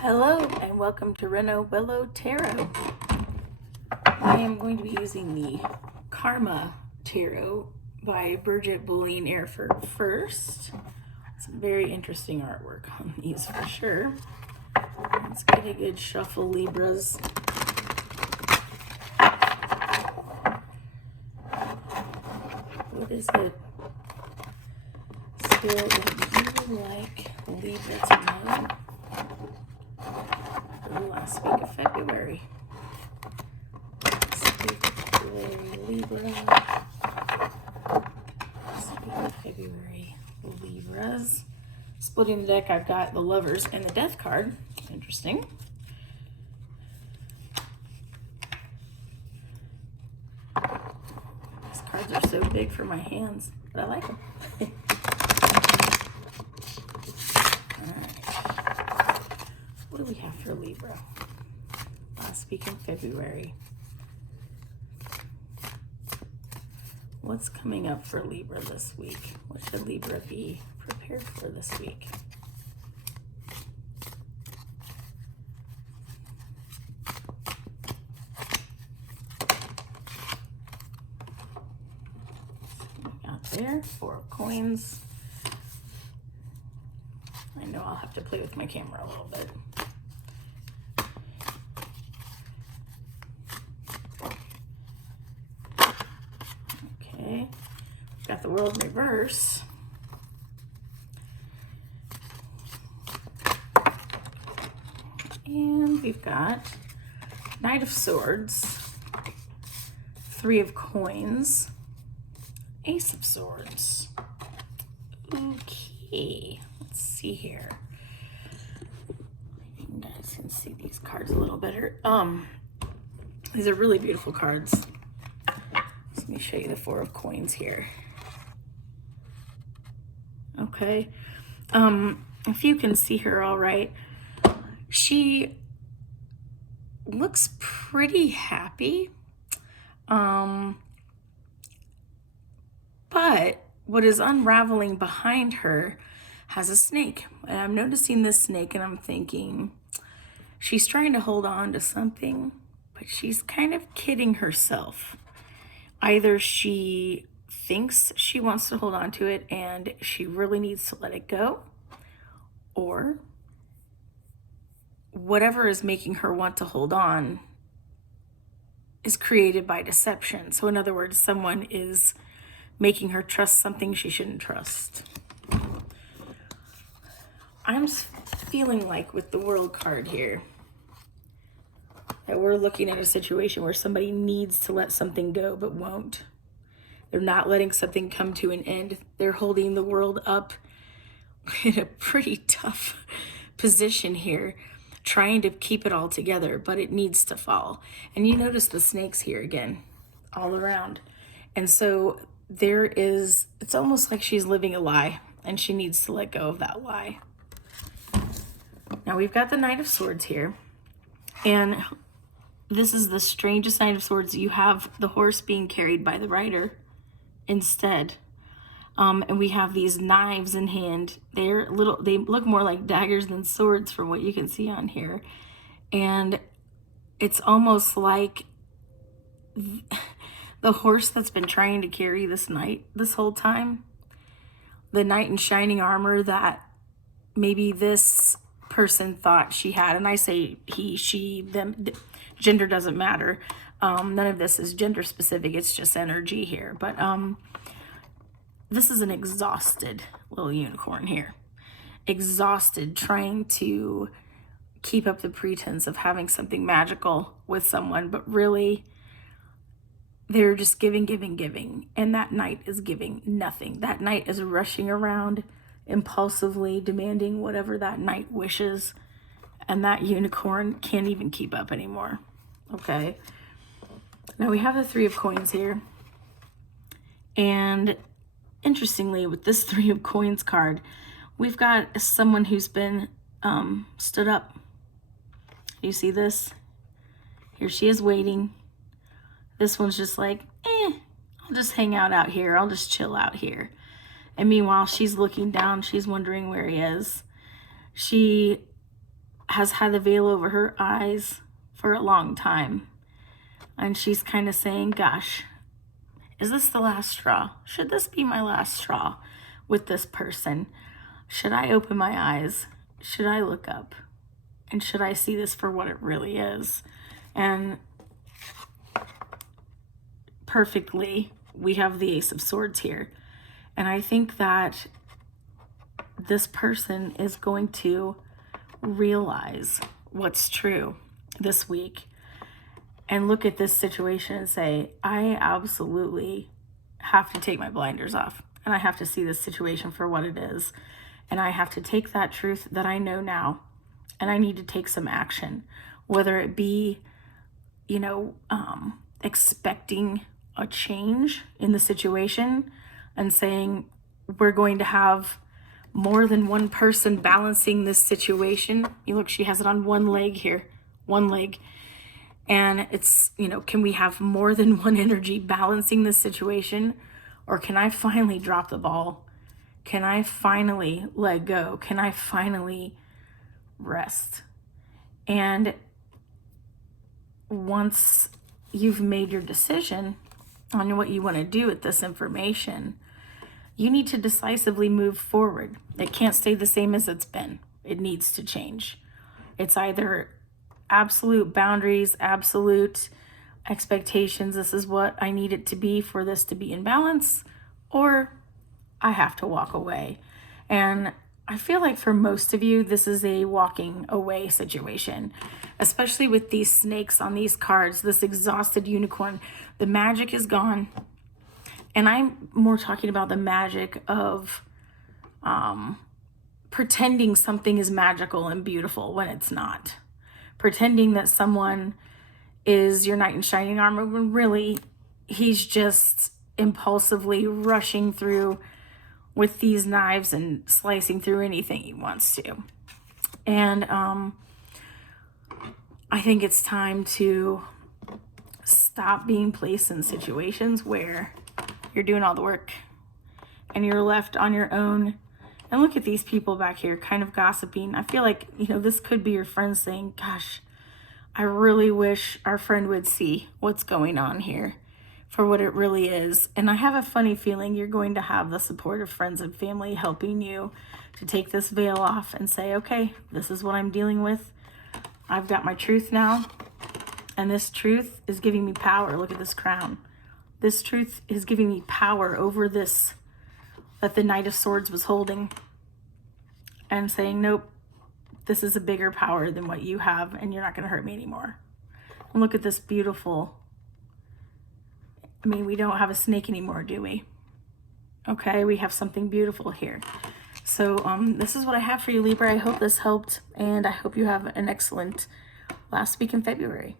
Hello and welcome to Reno Willow Tarot. I am going to be using the Karma Tarot by Bridget Bulleen Erfurt first. Some very interesting artwork on these for sure. Let's get a good shuffle, Libras. What is it, Spirit, that you would like Libra to know? Last week of February. Last week of February, Libra. Last week of February, Libras. Splitting the deck, I've got the Lovers and the Death card. Interesting. These cards are so big for my hands, but I like them. What do we have for Libra? Last week in February. What's coming up for Libra this week? What should Libra be prepared for this week? So we got there, 4 of coins. I know I'll have to play with my camera a little bit. Okay, got the World in reverse. And we've got Knight of Swords, 3 of Coins, Ace of Swords. Okay, let's see here. You guys can see these cards a little better. These are really beautiful cards. Let me show you the 4 of Coins here. Okay, if you can see her all right, she looks pretty happy, but what is unraveling behind her has a snake. And I'm noticing this snake and I'm thinking she's trying to hold on to something, but she's kind of kidding herself. Either she thinks she wants to hold on to it and she really needs to let it go, or whatever is making her want to hold on is created by deception. So in other words, someone is making her trust something she shouldn't trust. I'm feeling like with the World card here, that we're looking at a situation where somebody needs to let something go but won't. They're not letting something come to an end. They're holding the world up in a pretty tough position here, trying to keep it all together, but it needs to fall. And you notice the snakes here again, all around. And so it's almost like she's living a lie and she needs to let go of that lie. Now we've got the Knight of Swords here, and this is the strangest Knight of Swords. You have the horse being carried by the rider instead. And we have these knives in hand. They look more like daggers than swords from what you can see on here. And it's almost like the horse that's been trying to carry this knight this whole time. The knight in shining armor that maybe this person thought she had. And I say he, she, them, gender doesn't matter. None of this is gender specific. It's just energy here. But this is an exhausted little unicorn here. Exhausted, trying to keep up the pretense of having something magical with someone, but really they're just giving. And that knight is giving nothing. That knight is rushing around impulsively, demanding whatever that knight wishes. And that unicorn can't even keep up anymore. Okay. Now we have the 3 of Coins here. And interestingly, with this 3 of Coins card, we've got someone who's been stood up. You see this? Here she is waiting. This one's just like, I'll just hang out here. I'll just chill out here. And meanwhile, she's looking down. She's wondering where he is. She has had the veil over her eyes for a long time. And she's kind of saying, gosh, is this the last straw? Should this be my last straw with this person? Should I open my eyes? Should I look up? And should I see this for what it really is? And perfectly, we have the Ace of Swords here. And I think that this person is going to realize what's true this week and look at this situation and say, I absolutely have to take my blinders off, and I have to see this situation for what it is. And I have to take that truth that I know now, and I need to take some action, whether it be, expecting a change in the situation and saying, we're going to have more than one person balancing this situation. You look, she has it on one leg here, one leg. And it's, can we have more than one energy balancing this situation? Or can I finally drop the ball? Can I finally let go? Can I finally rest? And once you've made your decision on what you want to do with this information, you need to decisively move forward. It can't stay the same as it's been. It needs to change. It's either absolute boundaries, absolute expectations. This is what I need it to be for this to be in balance, or I have to walk away. And I feel like for most of you, this is a walking away situation, especially with these snakes on these cards, this exhausted unicorn. The magic is gone. And I'm more talking about the magic of pretending something is magical and beautiful when it's not. Pretending that someone is your knight in shining armor when really he's just impulsively rushing through with these knives and slicing through anything he wants to. And I think it's time to stop being placed in situations where you're doing all the work and you're left on your own. And look at these people back here kind of gossiping. I feel like, this could be your friend saying, gosh, I really wish our friend would see what's going on here for what it really is. And I have a funny feeling you're going to have the support of friends and family helping you to take this veil off and say, okay, this is what I'm dealing with. I've got my truth now. And this truth is giving me power. Look at this crown. This truth is giving me power over this that the Knight of Swords was holding, and saying, nope, this is a bigger power than what you have, and you're not going to hurt me anymore. And look at this beautiful, we don't have a snake anymore, do we? Okay, we have something beautiful here. So this is what I have for you, Libra. I hope this helped, and I hope you have an excellent last week in February.